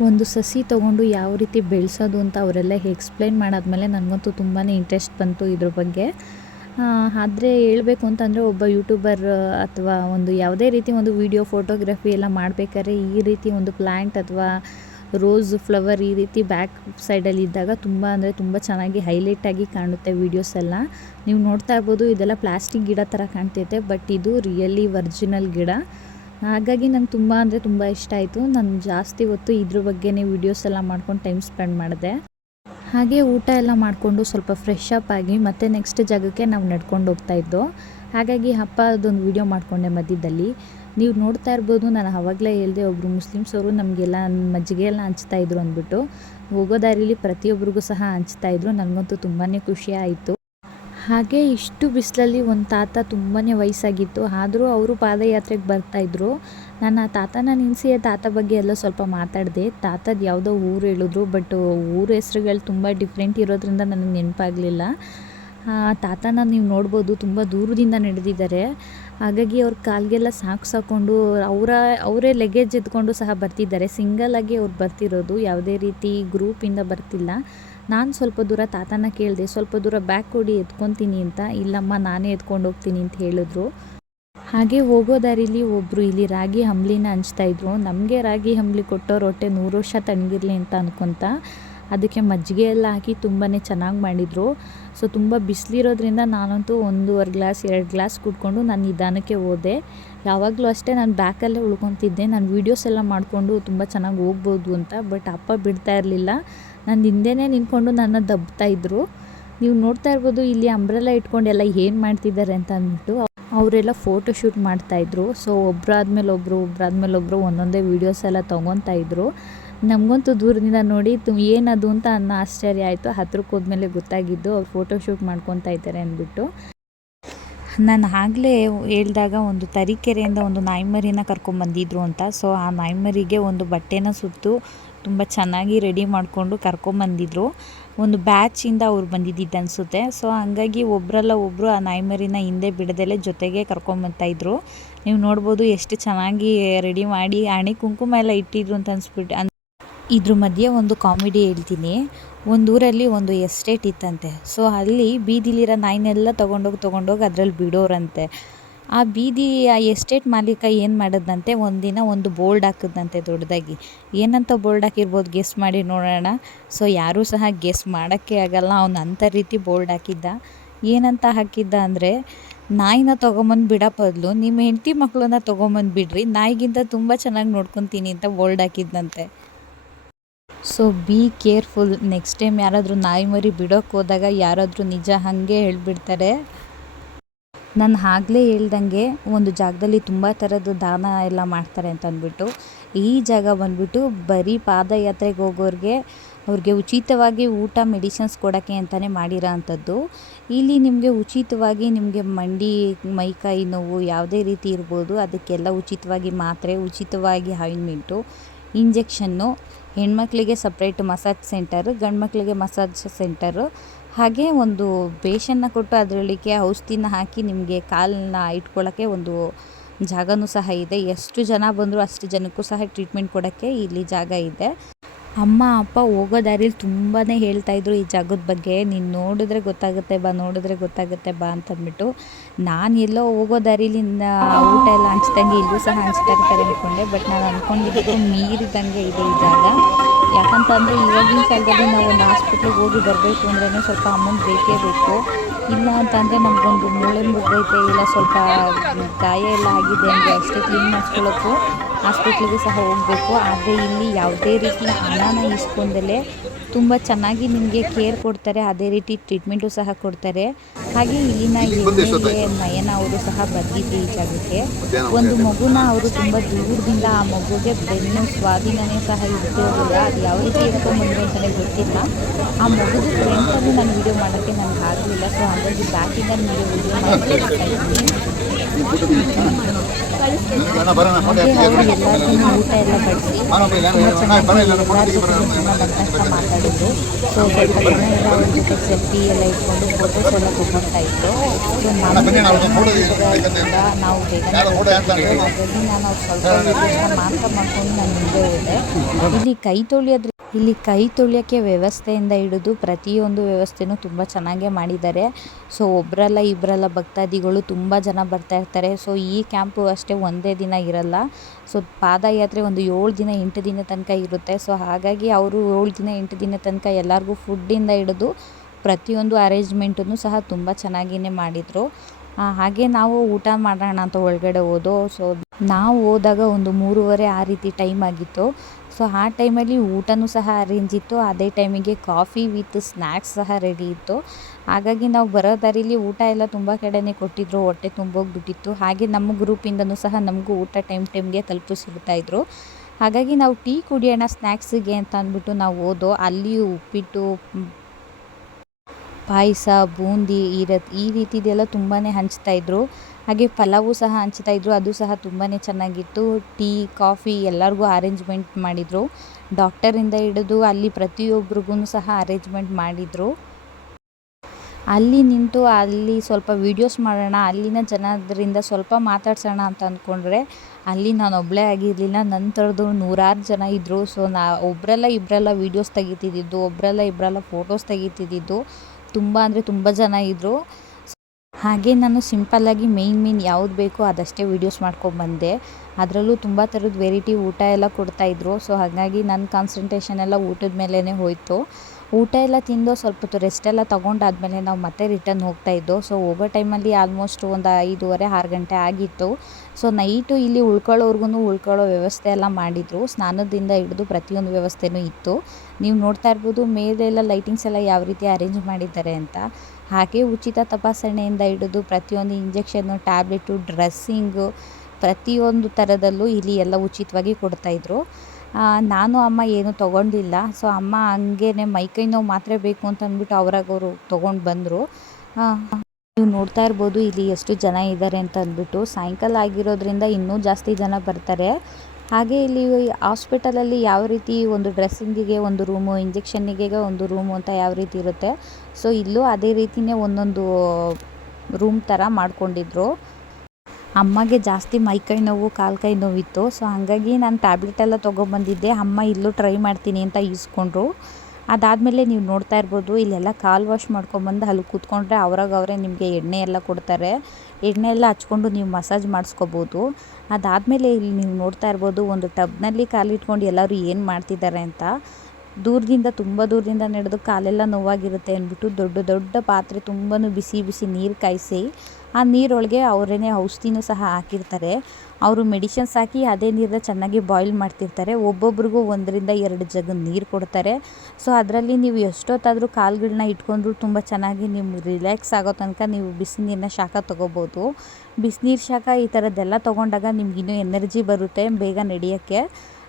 Speaker 1: ಒಂದು ಸಸಿ ತಗೊಂಡು ಯಾವ ರೀತಿ ಬೆಳೆಸೋದು ಅಂತ ಅವರೆಲ್ಲ ಎಕ್ಸ್ಪ್ಲೈನ್ ಮಾಡಾದ್ಮೇಲೆ ನನಗಂತೂ ತುಂಬಾ ಇಂಟ್ರೆಸ್ಟ್ ಬಂತು ಇದ್ರ ಬಗ್ಗೆ. ಆದರೆ ಹೇಳಬೇಕು ಅಂತಂದರೆ ಒಬ್ಬ ಯೂಟ್ಯೂಬರ್ ಅಥವಾ ಒಂದು ಯಾವುದೇ ರೀತಿ ಒಂದು ವಿಡಿಯೋ ಫೋಟೋಗ್ರಫಿ ಎಲ್ಲ ಮಾಡಬೇಕಾದ್ರೆ ಈ ರೀತಿ ಒಂದು ಪ್ಲ್ಯಾಂಟ್ ಅಥವಾ ರೋಸ್ ಫ್ಲವರ್ ಈ ರೀತಿ ಬ್ಯಾಕ್ ಸೈಡಲ್ಲಿ ಇದ್ದಾಗ ತುಂಬ ಅಂದರೆ ತುಂಬ ಚೆನ್ನಾಗಿ ಹೈಲೈಟ್ ಆಗಿ ಕಾಣುತ್ತೆ ವೀಡಿಯೋಸ್ ಎಲ್ಲ. ನೀವು ನೋಡ್ತಾ ಇರ್ಬೋದು, ಇದೆಲ್ಲ ಪ್ಲಾಸ್ಟಿಕ್ ಗಿಡ ಥರ ಕಾಣ್ತೈತೆ ಬಟ್ ಇದು ರಿಯಲಿ ಒರ್ಜಿನಲ್ ಗಿಡ. ಹಾಗಾಗಿ ನಂಗೆ ತುಂಬ ಅಂದರೆ ತುಂಬ ಇಷ್ಟ ಆಯಿತು. ನಾನು ಜಾಸ್ತಿ ಹೊತ್ತು ಇದ್ರ ಬಗ್ಗೆನೇ ವೀಡಿಯೋಸ್ ಎಲ್ಲ ಮಾಡ್ಕೊಂಡು ಟೈಮ್ ಸ್ಪೆಂಡ್ ಮಾಡಿದೆ. ಹಾಗೆ ಊಟ ಎಲ್ಲ ಮಾಡಿಕೊಂಡು ಸ್ವಲ್ಪ ಫ್ರೆಶ್ ಅಪ್ ಆಗಿ ಮತ್ತೆ ನೆಕ್ಸ್ಟ್ ಜಾಗಕ್ಕೆ ನಾವು ನಡ್ಕೊಂಡು ಹೋಗ್ತಾ ಇದ್ದೋ. ಹಾಗಾಗಿ ಹಬ್ಬ ಅದೊಂದು ವೀಡಿಯೋ ಮಾಡಿಕೊಂಡೆ ಮಧ್ಯದಲ್ಲಿ. ನೀವು ನೋಡ್ತಾ ಇರ್ಬೋದು, ನಾನು ಆವಾಗಲೇ ಹೇಳ್ದೆ ಒಬ್ಬರು ಮುಸ್ಲಿಮ್ಸ್ ಅವರು ನಮಗೆಲ್ಲ ಮಜ್ಜಿಗೆ ಎಲ್ಲ ಹಂಚ್ತಾ ಇದ್ರು ಅಂದ್ಬಿಟ್ಟು. ಹೋಗೋ ದಾರಿಲಿ ಪ್ರತಿಯೊಬ್ಬರಿಗೂ ಸಹ ಹಂಚ್ತಾ ಇದ್ರು, ನನಗಂತೂ ತುಂಬಾ ಖುಷಿ ಆಯಿತು. ಹಾಗೆ ಇಷ್ಟು ಬಿಸಿಲಲ್ಲಿ ಒಂದು ತಾತ ತುಂಬಾ ವಯಸ್ಸಾಗಿತ್ತು, ಆದರೂ ಅವರು ಪಾದಯಾತ್ರೆಗೆ ಬರ್ತಾಯಿದ್ರು ನಾನು ಆ ತಾತನ ನಿಲ್ಲಿಸಿ ತಾತ ಬಗ್ಗೆ ಎಲ್ಲ ಸ್ವಲ್ಪ ಮಾತಾಡಿದೆ. ತಾತದ ಯಾವುದೋ ಊರು ಹೇಳಿದ್ರು, ಬಟ್ ಊರ ಹೆಸರುಗಳು ತುಂಬ ಡಿಫ್ರೆಂಟ್ ಇರೋದ್ರಿಂದ ನನಗೆ ನೆನಪಾಗಲಿಲ್ಲ. ತಾತನ ನೀವು ನೋಡ್ಬೋದು, ತುಂಬ ದೂರದಿಂದ ನಡೆದಿದ್ದಾರೆ. ಹಾಗಾಗಿ ಅವ್ರ ಕಾಲಿಗೆಲ್ಲ ಸಾಕು ಸಾಕೊಂಡು ಅವರ, ಅವರೇ ಲಗೇಜ್ ಎತ್ಕೊಂಡು ಸಹ ಬರ್ತಿದ್ದಾರೆ. ಸಿಂಗಲಾಗಿ ಅವ್ರು ಬರ್ತಿರೋದು ಯಾವುದೇ ರೀತಿ ಗ್ರೂಪಿಂದ ಬರ್ತಿಲ್ಲ. ನಾನು ಸ್ವಲ್ಪ ದೂರ ತಾತನ ಕೇಳಿದೆ, ಸ್ವಲ್ಪ ದೂರ ಬ್ಯಾಕ್ ಕೊಡಿ ಎತ್ಕೊತೀನಿ ಅಂತ, ಇಲ್ಲಮ್ಮ ನಾನೇ ಎತ್ಕೊಂಡು ಹೋಗ್ತೀನಿ ಅಂತ ಹೇಳಿದ್ರು. ಹಾಗೆ ಹೋಗೋ ದಾರಿಲಿ ಒಬ್ಬರು ಇಲ್ಲಿ ರಾಗಿ ಹಂಬ್ಲಿನ ಹಂಚ್ತಾ ಇದ್ರು. ನಮಗೆ ರಾಗಿ ಹಂಬ್ಲಿ ಕೊಟ್ಟೋರು ಹೊಟ್ಟೆ ನೂರು ವರ್ಷ ತಣ್ಣಗಿರಲಿ ಅಂತ ಅನ್ಕೊತ ಅದಕ್ಕೆ ಮಜ್ಜಿಗೆ ಎಲ್ಲ ಹಾಕಿ ತುಂಬಾ ಚೆನ್ನಾಗಿ ಮಾಡಿದರು. ಸೊ ತುಂಬ ಬಿಸಿಲಿರೋದ್ರಿಂದ ನಾನಂತೂ ಒಂದೂವರೆ ಗ್ಲಾಸ್, ಎರಡು ಗ್ಲಾಸ್ ಕುಡ್ಕೊಂಡು ನಾನು ನಿಧಾನಕ್ಕೆ ಹೋದೆ. ಯಾವಾಗಲೂ ಅಷ್ಟೇ ನಾನು ಬ್ಯಾಕಲ್ಲೇ ಉಳ್ಕೊತಿದ್ದೆ. ನಾನು ವೀಡಿಯೋಸ್ ಎಲ್ಲ ಮಾಡಿಕೊಂಡು ತುಂಬ ಚೆನ್ನಾಗಿ ಹೋಗ್ಬೋದು ಅಂತ ಬಟ್ ಅಪ್ಪ ಬಿಡ್ತಾ ಇರಲಿಲ್ಲ. ನಾನು ಹಿಂದೆನೇ ನಿಂತ್ಕೊಂಡು ನನ್ನ ಇದ್ದರು ನೀವು ನೋಡ್ತಾ ಇರ್ಬೋದು, ಇಲ್ಲಿ ಅಂಬ್ರೆಲ್ಲ ಇಟ್ಕೊಂಡು ಎಲ್ಲ ಏನು ಮಾಡ್ತಿದ್ದಾರೆ ಅಂತ ಅಂದ್ಬಿಟ್ಟು ಅವರೆಲ್ಲ ಫೋಟೋ ಶೂಟ್ ಮಾಡ್ತಾಯಿದ್ರು ಸೊ ಒಬ್ಬರಾದ್ಮೇಲೆ ಒಬ್ಬರು ಒಬ್ಬರಾದ್ಮೇಲೆ ಒಬ್ಬರು ಒಂದೊಂದೇ ವೀಡಿಯೋಸ್ ಎಲ್ಲ ತೊಗೊತಾ ಇದ್ರು. ನಮಗಂತೂ ದೂರದಿಂದ ನೋಡಿ ತು ಏನದು ಅಂತ ಅನ್ನೋ ಆಶ್ಚರ್ಯ ಆಯಿತು. ಹತ್ರಕ್ಕೆ ಹೋದ್ಮೇಲೆ ಗೊತ್ತಾಗಿದ್ದು ಅವ್ರು ಫೋಟೋಶೂಟ್ ಮಾಡ್ಕೊತಾ ಇದ್ದಾರೆ ಅಂದ್ಬಿಟ್ಟು. ನಾನು ಆಗಲೇ ಹೇಳಿದಾಗ ಒಂದು ತರೀಕೆರೆಯಿಂದ ಒಂದು ನಾಯಿಮರಿನ ಕರ್ಕೊಂಬಂದಿದ್ರು ಅಂತ. ಸೊ ಆ ನಾಯಿಮರಿಗೆ ಒಂದು ಬಟ್ಟೆನ ಸುತ್ತು ತುಂಬ ಚೆನ್ನಾಗಿ ರೆಡಿ ಮಾಡಿಕೊಂಡು ಕರ್ಕೊಂಬಂದಿದ್ರು. ಒಂದು ಬ್ಯಾಚಿಂದ ಅವ್ರು ಬಂದಿದ್ದಿದ್ದು ಅನಿಸುತ್ತೆ. ಸೊ ಹಂಗಾಗಿ ಒಬ್ಬರಲ್ಲ ಒಬ್ಬರು ಆ ನಾಯಿಮರಿನ ಹಿಂದೆ ಬಿಡದಲ್ಲೇ ಜೊತೆಗೆ ಕರ್ಕೊಂಬರ್ತಾಯಿದ್ರು ನೀವು ನೋಡ್ಬೋದು ಎಷ್ಟು ಚೆನ್ನಾಗಿ ರೆಡಿ ಮಾಡಿ ಹಣೆ ಕುಂಕುಮ ಎಲ್ಲ ಇಟ್ಟಿದ್ರು ಅಂತ ಅನ್ಸ್ಬಿಟ್ಟು ಅನ್ ಇದ್ರ ಮಧ್ಯೆ ಒಂದು ಕಾಮಿಡಿ ಹೇಳ್ತೀನಿ. ಒಂದು ಊರಲ್ಲಿ ಒಂದು ಎಸ್ಟೇಟ್ ಇತ್ತಂತೆ. ಸೊ ಅಲ್ಲಿ ಬೀದಿಲಿರೋ ನಾಯಿನೆಲ್ಲ ತೊಗೊಂಡೋಗಿ ತೊಗೊಂಡೋಗಿ ಅದ್ರಲ್ಲಿ ಬಿಡೋರಂತೆ. ಆ ಬೀದಿ, ಆ ಎಸ್ಟೇಟ್ ಮಾಲೀಕ ಏನು ಮಾಡಿದಂತೆ ಒಂದಿನ ಒಂದು ಬೋರ್ಡ್ ಹಾಕಿದಂತೆ ದೊಡ್ಡದಾಗಿ. ಏನಂತ ಬೋರ್ಡ್ ಹಾಕಿರ್ಬೋದು ಗೆಸ್ ಮಾಡಿ ನೋಡೋಣ. ಸೊ ಯಾರೂ ಸಹ ಗೆಸ್ ಮಾಡೋಕ್ಕೆ ಆಗಲ್ಲ. ಅವ್ನು ಅಂಥ ರೀತಿ ಬೋರ್ಡ್ ಹಾಕಿದ್ದ. ಏನಂತ ಹಾಕಿದ್ದ ಅಂದರೆ, ನಾಯಿನ ತೊಗೊಂಬಂದು ಬಿಡೋ ಬದಲು ನಿಮ್ಮ ಹೆಂಡತಿ ಮಕ್ಕಳನ್ನ ತೊಗೊಂಬಂದು ಬಿಡ್ರಿ. ನಾಯಿಗಿಂತ ತುಂಬ ಚೆನ್ನಾಗಿ ನೋಡ್ಕೊತೀನಿ ಅಂತ board ಹಾಕಿದ್ದಂತೆ so be careful next time ಯಾರಾದರೂ ನಾಯಿ ಮರಿ ಬಿಡೋಕ್ಕೆ ಹೋದಾಗ ಯಾರಾದರೂ ನಿಜ ಹಾಗೆ ಹೇಳಿಬಿಡ್ತಾರೆ. ನಾನು ಆಗಲೇ ಹೇಳ್ದಂಗೆ ಒಂದು ಜಾಗದಲ್ಲಿ ತುಂಬ ಥರದ್ದು ದಾನ ಎಲ್ಲ ಮಾಡ್ತಾರೆ ಅಂತ ಅಂದ್ಬಿಟ್ಟು. ಈ ಜಾಗ ಬಂದ್ಬಿಟ್ಟು ಬರೀ ಪಾದಯಾತ್ರೆಗೆ ಹೋಗೋರಿಗೆ ಅವ್ರಿಗೆ ಉಚಿತವಾಗಿ ಊಟ ಮೆಡಿಸಿನ್ಸ್ ಕೊಡೋಕ್ಕೆ ಅಂತಲೇ ಮಾಡಿರೋ ಅಂಥದ್ದು. ಇಲ್ಲಿ ನಿಮಗೆ ಉಚಿತವಾಗಿ ನಿಮಗೆ ಮಂಡಿ ಮೈಕೈ ನೋವು ಯಾವುದೇ ರೀತಿ ಇರ್ಬೋದು. ಅದಕ್ಕೆಲ್ಲ ಉಚಿತವಾಗಿ ಮಾತ್ರೆ, ಉಚಿತವಾಗಿ ಹಾಯಿನ್ಮೆಂಟು ಇಂಜೆಕ್ಷನ್ನು ಹೆಣ್ಮಕ್ಳಿಗೆ ಸಪ್ರೇಟ್ ಮಸಾಜ್ ಸೆಂಟರು ಗಂಡು ಮಕ್ಕಳಿಗೆ ಮಸಾಜ್ ಸೆಂಟರು ಹಾಗೆ ಒಂದು ಬೇಷನ್ನ ಕೊಟ್ಟು ಅದರೊಳಗೆ ಔಷಧಿನ ಹಾಕಿ ನಿಮಗೆ ಕಾಲನ್ನ ಇಟ್ಕೊಳ್ಳೋಕ್ಕೆ ಒಂದು ಜಾಗವೂ ಸಹ ಇದೆ. ಎಷ್ಟು ಜನ ಬಂದರೂ ಅಷ್ಟು ಜನಕ್ಕೂ ಸಹ ಟ್ರೀಟ್ಮೆಂಟ್ ಕೊಡೋಕ್ಕೆ ಇಲ್ಲಿ ಜಾಗ ಇದೆ. ಅಮ್ಮ, ಅಪ್ಪ ಹೋಗೋ ದಾರಿಲಿ ತುಂಬಾ ಹೇಳ್ತಾಯಿದ್ರು ಈ ಜಾಗದ ಬಗ್ಗೆ. ನೀನು ನೋಡಿದ್ರೆ ಗೊತ್ತಾಗುತ್ತೆ, ಬಾ, ನೋಡಿದ್ರೆ ಗೊತ್ತಾಗುತ್ತೆ, ಬಾ ಅಂತಂದ್ಬಿಟ್ಟು. ನಾನು ಎಲ್ಲೋ ಹೋಗೋ ದಾರಿಲಿ ಊಟ ಎಲ್ಲ ಹಂಚ್ದಂಗೆ ಇಲ್ಲೂ ಸಹ ಹಂಚ್ತಾ ಇರ್ತಾರೆ ಅಂದ್ಕೊಂಡೆ ಬಟ್ ನಾನು ಅಂದ್ಕೊಂಡಿದ್ದು ಮೀರಿದಂಗೆ ಇದೆ ಈ ಜಾಗ. ಯಾಕಂತಂದರೆ ಇವಾಗಿನ ಕಾಲದಲ್ಲಿ ನಾವು ಒಂದು ಹಾಸ್ಪಿಟ್ಲಿಗೆ ಹೋಗಿ ಬರಬೇಕು ಅಂದ್ರೇ ಸ್ವಲ್ಪ ಅಮೌಂಟ್ ಬೇಕೇ ಬೇಕು. ಇಲ್ಲ ಅಂತಂದರೆ ನಮಗೊಂದು ಮೂಳೆ ಮುಗ್ದೈತೆ ಇಲ್ಲ, ಸ್ವಲ್ಪ ಗಾಯ ಎಲ್ಲ ಆಗಿದೆ ಅಂದರೆ ಅಷ್ಟೇ ಕ್ಲೀನ್ ಮಾಡಿಸ್ಕೊಳ್ಳೋಕ್ಕೂ ಹಾಸ್ಪಿಟ್ಲಿಗೆ ಸಹ ಹೋಗಬೇಕು. ಆದರೆ ಇಲ್ಲಿ ಯಾವುದೇ ರೀತಿಯ ಹಣನ ಇಸ್ಕೊಂಡಲೇ ತುಂಬ ಚೆನ್ನಾಗಿ ನಿಮಗೆ ಕೇರ್ ಕೊಡ್ತಾರೆ ಅದೇ ರೀತಿ ಟ್ರೀಟ್ಮೆಂಟು ಸಹ ಕೊಡ್ತಾರೆ. ಹಾಗೆ ಇಲ್ಲಿನ ಎಣ್ಣೆಗೆ ನಯನ ಅವರು ಸಹ ಬಂದಿದ್ದು ಈ ಜಾಗಕ್ಕೆ. ಒಂದು ಮಗುನ ಅವರು ತುಂಬ ದೂರದಿಂದ ಆ ಮಗುಗೆ ಬೆನ್ನು ಸ್ವಾಧೀನನೇ ಸಹ ಇರ್ತಿರೋದಿಲ್ಲ ಅದು ಯಾವ ರೀತಿ ಇಟ್ಕೊಂಡ್ಬಂದ್ರು ಅಂತಲೇ ಗೊತ್ತಿಲ್ಲ. ಆ ಮಗುದು ಫ್ರೆಂಡ್ಸಲ್ಲಿ ನಾನು ವಿಡಿಯೋ ಮಾಡೋಕ್ಕೆ ನನಗೆ ಆಗಲಿಲ್ಲ. ಸೊ ಹಾಗಾಗಿ ಬ್ಯಾಕಿಂದ ನಿಮಗೆ ವಿಡಿಯೋ ಮಾಡಿ ಎಲ್ಲರಿಗೂ ಊಟ ಎಲ್ಲ ಬಡಿಸಿ ತುಂಬ ಚೆನ್ನಾಗಿ ಮಾತಾಡಿದ್ರು ಸೊ ಸ್ವಲ್ಪ ಜನ ಎಲ್ಲ ಇಟ್ಕೊಂಡು ಫೋಟೋಸ್ ಎಲ್ಲ ತಗೊಳ್ತಾ ಇತ್ತು ಸೊ ನಮಗೆ ನಾವು ಬೇಗನೆ. ಹಾಗಾಗಿ ನಾನು ಸ್ವಲ್ಪ ಮಾತ್ರ ಮಾಡ್ಕೊಂಡು ನಾನು ಹೋದೆ ಇಲ್ಲಿ ಕೈ ತೊಳೆಯೋದ್ರ ಇಲ್ಲಿ ಕೈ ತೊಳೆಯೋಕ್ಕೆ ವ್ಯವಸ್ಥೆಯಿಂದ ಹಿಡಿದು ಪ್ರತಿಯೊಂದು ವ್ಯವಸ್ಥೆನೂ ತುಂಬ ಚೆನ್ನಾಗೇ ಮಾಡಿದ್ದಾರೆ. ಸೊ ಒಬ್ಬರಲ್ಲ ಇಬ್ಬರಲ್ಲ ಭಕ್ತಾದಿಗಳು ತುಂಬ ಜನ ಬರ್ತಾ ಇರ್ತಾರೆ. ಸೊ, ಈ ಕ್ಯಾಂಪು ಅಷ್ಟೇ ಒಂದೇ ದಿನ ಇರಲ್ಲ. ಸೊ, ಪಾದಯಾತ್ರೆ ಒಂದು ಏಳು ದಿನ, ಎಂಟು ದಿನ ತನಕ ಇರುತ್ತೆ. ಸೊ, ಹಾಗಾಗಿ ಅವರು ಏಳು ದಿನ, ಎಂಟು ದಿನ ತನಕ ಎಲ್ಲರಿಗೂ ಫುಡ್ಡಿಂದ ಹಿಡಿದು ಪ್ರತಿಯೊಂದು ಅರೇಂಜ್ಮೆಂಟನ್ನು ಸಹ ತುಂಬ ಚೆನ್ನಾಗಿಯೇ ಮಾಡಿದರು. ಹಾಗೆ ನಾವು ಊಟ ಮಾಡೋಣ ಅಂತ ಒಳಗಡೆ ಹೋದೋ, ಸೊ, ನಾವು ಹೋದಾಗ ಒಂದು ಮೂರುವರೆ ಆ ರೀತಿ ಟೈಮ್ ಆಗಿತ್ತು. ಸೊ ಆ ಟೈಮಲ್ಲಿ ಊಟನೂ ಸಹ ಅರೇಂಜ್ ಇತ್ತು. ಅದೇ ಟೈಮಿಗೆ ಕಾಫಿ ವಿತ್ ಸ್ನ್ಯಾಕ್ಸ್ ಸಹ ರೆಡಿ ಇತ್ತು. ಹಾಗಾಗಿ ನಾವು ಬರೋ ದಾರಿಲಿ ಊಟ ಎಲ್ಲ ತುಂಬ ಕಡೆನೇ ಕೊಟ್ಟಿದ್ರು. ಹೊಟ್ಟೆ ತುಂಬೋಗ್ಬಿಟ್ಟಿತ್ತು. ಹಾಗೆ ನಮ್ಮ ಗ್ರೂಪಿಂದನೂ ಸಹ ನಮಗೂ ಊಟ ಟೈಮ್ ಟೈಮ್ಗೆ ತಲುಪಿಸ್ಬಿಡ್ತಾಯಿದ್ರು ಹಾಗಾಗಿ ನಾವು ಟೀ ಕುಡಿಯೋಣ ಸ್ನ್ಯಾಕ್ಸಿಗೆ ಅಂತ ಅಂದ್ಬಿಟ್ಟು ನಾವು ಓದೋ ಅಲ್ಲಿ ಉಪ್ಪಿಟ್ಟು, ಪಾಯಸ, ಬೂಂದಿ, ಈ ರೀತಿ, ಈ ರೀತಿದೆಲ್ಲ ತುಂಬಾ ಹಂಚ್ತಾ ಇದ್ರು. ಹಾಗೆ ಪಲಾವು ಸಹ ಹಂಚ್ತಾ ಇದ್ದರು ಅದು ಸಹ ತುಂಬಾ ಚೆನ್ನಾಗಿತ್ತು. ಟೀ, ಕಾಫಿ ಎಲ್ಲರಿಗೂ ಅರೇಂಜ್ಮೆಂಟ್ ಮಾಡಿದರು. ಡಾಕ್ಟರಿಂದ ಹಿಡಿದು ಅಲ್ಲಿ ಪ್ರತಿಯೊಬ್ಬರಿಗೂ ಸಹ ಅರೇಂಜ್ಮೆಂಟ್ ಮಾಡಿದರು. ಅಲ್ಲಿ ನಿಂತು ಅಲ್ಲಿ ಸ್ವಲ್ಪ ವೀಡಿಯೋಸ್ ಮಾಡೋಣ, ಅಲ್ಲಿನ ಜನರಿಂದ ಸ್ವಲ್ಪ ಮಾತಾಡ್ಸೋಣ ಅಂತ ಅಂದ್ಕೊಂಡ್ರೆ ಅಲ್ಲಿ ನಾನು ಒಬ್ಬಳೇ ಆಗಿರಲಿಲ್ಲ. ನನ್ನ ಥರದ್ದು ನೂರಾರು ಜನ ಇದ್ದರು ಸೊ ನಾ ಒಬ್ಬರೆಲ್ಲ ಇಬ್ಬರೆಲ್ಲ ವೀಡಿಯೋಸ್ ತೆಗಿತಿದ್ದಿದ್ದು ಒಬ್ಬರೆಲ್ಲ ಇಬ್ಬರೆಲ್ಲ ಫೋಟೋಸ್ ತೆಗಿತಿದ್ದಿದ್ದು, ತುಂಬ ಅಂದರೆ ತುಂಬ ಜನ ಇದ್ದರು ಹಾಗೆ ನಾನು ಸಿಂಪಲ್ಲಾಗಿ ಮೇಯ್ನ್ ಮೇಯ್ನ್ ಯಾವ್ದು ಬೇಕೋ ಅದಷ್ಟೇ ವೀಡಿಯೋಸ್ ಮಾಡ್ಕೊಂಡ್ಬಂದೆ. ಅದರಲ್ಲೂ ತುಂಬ ಥರದ ವೆರೈಟಿ ಊಟ ಎಲ್ಲ ಕೊಡ್ತಾಯಿದ್ರು ಸೊ ಹಾಗಾಗಿ ನನ್ನ ಕಾನ್ಸಂಟ್ರೇಷನ್ ಎಲ್ಲ ಊಟದ ಮೇಲೇ ಹೋಯಿತು. ಊಟ ಎಲ್ಲ ತಿಂದು ಸ್ವಲ್ಪ ಹೊತ್ತು ರೆಸ್ಟ್ ಎಲ್ಲ ತೊಗೊಂಡಾದ್ಮೇಲೆ ನಾವು ಮತ್ತೆ ರಿಟರ್ನ್ ಹೋಗ್ತಾ ಇದ್ದೋ ಸೊ ಹೋಗೋ ಟೈಮಲ್ಲಿ ಆಲ್ಮೋಸ್ಟ್ ಒಂದು ಐದೂವರೆ, ಆರು ಗಂಟೆ ಆಗಿತ್ತು. ಸೊ ನೈಟು ಇಲ್ಲಿ ಉಳ್ಕೊಳ್ಳೋರ್ಗು ಉಳ್ಕೊಳ್ಳೋ ವ್ಯವಸ್ಥೆ ಎಲ್ಲ ಮಾಡಿದರು. ಸ್ನಾನದಿಂದ ಹಿಡಿದು ಪ್ರತಿಯೊಂದು ವ್ಯವಸ್ಥೆನೂ ಇತ್ತು. ನೀವು ನೋಡ್ತಾ ಇರ್ಬೋದು ಮೇಲೆಲ್ಲ ಲೈಟಿಂಗ್ಸ್ ಎಲ್ಲ ಯಾವ ರೀತಿ ಅರೇಂಜ್ ಮಾಡಿದ್ದಾರೆ ಅಂತ. ಹಾಗೆ ಉಚಿತ ತಪಾಸಣೆಯಿಂದ ಹಿಡಿದು ಪ್ರತಿಯೊಂದು ಇಂಜೆಕ್ಷನ್ನು, ಟ್ಯಾಬ್ಲೆಟು, ಡ್ರೆಸ್ಸಿಂಗು ಪ್ರತಿಯೊಂದು ಥರದಲ್ಲೂ ಇಲ್ಲಿ ಎಲ್ಲ ಉಚಿತವಾಗಿ ಕೊಡ್ತಾಯಿದ್ರು ನಾನು ಅಮ್ಮ ಏನು ತೊಗೊಂಡಿಲ್ಲ. ಸೊ, ಅಮ್ಮ ಹಂಗೇನೆ ಮೈಕೈ ನೋವು ಮಾತ್ರ ಬೇಕು ಅಂತ ಅಂದ್ಬಿಟ್ಟು ಅವ್ರಾಗ ಅವರು ತೊಗೊಂಡು ಬಂದರು. ನೀವು ನೋಡ್ತಾ ಇರ್ಬೋದು, ಇಲ್ಲಿ ಎಷ್ಟು ಜನ ಇದ್ದಾರೆ ಅಂತ ಅಂದ್ಬಿಟ್ಟು. ಸಾಯಂಕಾಲ ಆಗಿರೋದ್ರಿಂದ ಇನ್ನೂ ಜಾಸ್ತಿ ಜನ ಬರ್ತಾರೆ. ಹಾಗೆ ಇಲ್ಲಿ ಹಾಸ್ಪಿಟಲಲ್ಲಿ ಯಾವ ರೀತಿ ಒಂದು ಡ್ರೆಸ್ಸಿಂಗಿಗೆ, ಒಂದು ರೂಮು, ಇಂಜೆಕ್ಷನ್ನಿಗೆ ಒಂದು ರೂಮು ಅಂತ ಯಾವ ರೀತಿ ಇರುತ್ತೆ. ಸೊ, ಇಲ್ಲೂ ಅದೇ ರೀತಿಯೇ ಒಂದೊಂದು ರೂಮ್ ಥರ ಮಾಡ್ಕೊಂಡಿದ್ರು. ಅಮ್ಮಗೆ ಜಾಸ್ತಿ ಮೈಕೈ ನೋವು, ಕಾಲು ಕೈ ನೋವಿತ್ತು. ಸೊ, ಹಾಗಾಗಿ ನಾನು ಟ್ಯಾಬ್ಲೆಟ್ ಎಲ್ಲ ತೊಗೊಬಂದಿದ್ದೆ ಅಮ್ಮ ಇಲ್ಲೂ ಟ್ರೈ ಮಾಡ್ತೀನಿ ಅಂತ ಈಸ್ಕೊಂಡ್ರು. ಅದಾದಮೇಲೆ ನೀವು ನೋಡ್ತಾ ಇರ್ಬೋದು, ಇಲ್ಲೆಲ್ಲ ಕಾಲು ವಾಶ್ ಮಾಡ್ಕೊಂಬಂದು ಅಲ್ಲಿ ಕೂತ್ಕೊಂಡ್ರೆ ಅವ್ರಾಗ ಅವರೇ ನಿಮಗೆ ಎಣ್ಣೆ ಎಲ್ಲ ಕೊಡ್ತಾರೆ. ಎಣ್ಣೆ ಎಲ್ಲ ಹಚ್ಕೊಂಡು ನೀವು ಮಸಾಜ್ ಮಾಡಿಸ್ಕೋಬೋದು. ಅದಾದಮೇಲೆ ಇಲ್ಲಿ ನೀವು ನೋಡ್ತಾ ಇರ್ಬೋದು, ಒಂದು ಟಬ್ನಲ್ಲಿ ಕಾಲಿಟ್ಕೊಂಡು ಎಲ್ಲರೂ ಏನು ಮಾಡ್ತಿದ್ದಾರೆ ಅಂತ. ದೂರದಿಂದ, ತುಂಬ ದೂರದಿಂದ ನಡೆದು ಕಾಲೆಲ್ಲ ನೋವಾಗಿರುತ್ತೆ ಅಂದ್ಬಿಟ್ಟು ದೊಡ್ಡ ದೊಡ್ಡ ಪಾತ್ರೆ ತುಂಬಾ ಬಿಸಿ ಬಿಸಿ ನೀರು ಕಾಯಿಸಿ, ಆ ನೀರೊಳಗೆ ಅವರೇನೆ ಔಷಧಿನೂ ಸಹ ಹಾಕಿರ್ತಾರೆ. ಅವರು ಮೆಡಿಷನ್ಸ್ ಹಾಕಿ ಅದೇ ನೀರನ್ನ ಚೆನ್ನಾಗಿ ಬಾಯ್ಲ್ ಮಾಡ್ತಿರ್ತಾರೆ. ಒಬ್ಬೊಬ್ರಿಗೂ ಒಂದರಿಂದ ಎರಡು ಜಗ ನೀರು ಕೊಡ್ತಾರೆ. ಸೊ, ಅದರಲ್ಲಿ ನೀವು ಎಷ್ಟೊತ್ತಾದರೂ ಕಾಲುಗಳನ್ನ ಇಟ್ಕೊಂಡ್ರು ತುಂಬ ಚೆನ್ನಾಗಿ ನಿಮ್ಗೆ ರಿಲ್ಯಾಕ್ಸ್ ಆಗೋ ತನಕ ನೀವು ಬಿಸಿ ನೀರಿನ ಶಾಖ ತೊಗೋಬೋದು. ಬಿಸಿನೀರು ಶಾಖ ಈ ಥರದ್ದೆಲ್ಲ ತೊಗೊಂಡಾಗ ನಿಮ್ಗಿನ್ನೂ ಎನರ್ಜಿ ಬರುತ್ತೆ ಬೇಗ ನಡೆಯೋಕ್ಕೆ.